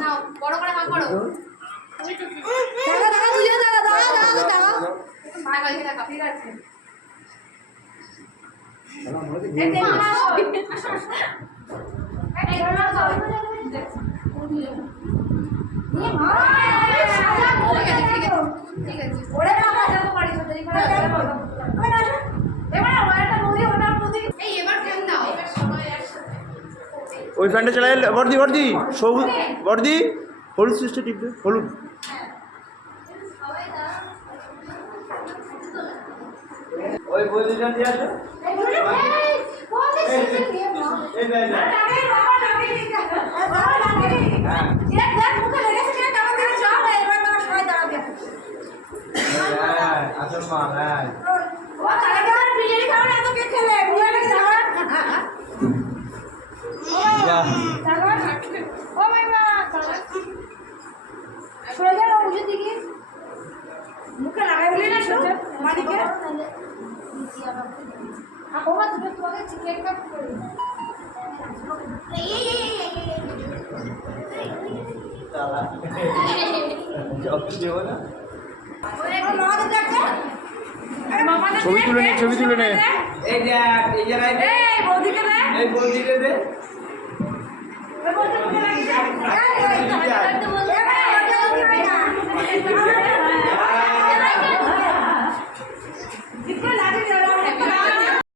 নাও বড় করে হাত করো ঠিক আছে ওই ফ্যানটা চালাই বর্দি বর্দি সবুজ বর্দি হলুদ সুইচটা টিপবে হলুদ ওই পজিশন দিয়ে আসো আসল মা হ্যাঁ মুখে লাগাই বলি না সোজা মালিকে ওরা দুটো তোমাকে চিকেন কাপ করে তালা জব দেব না ছবি তুলে নে এই যে রাইট এই বৌদিকে দে এই বৌদিকে দে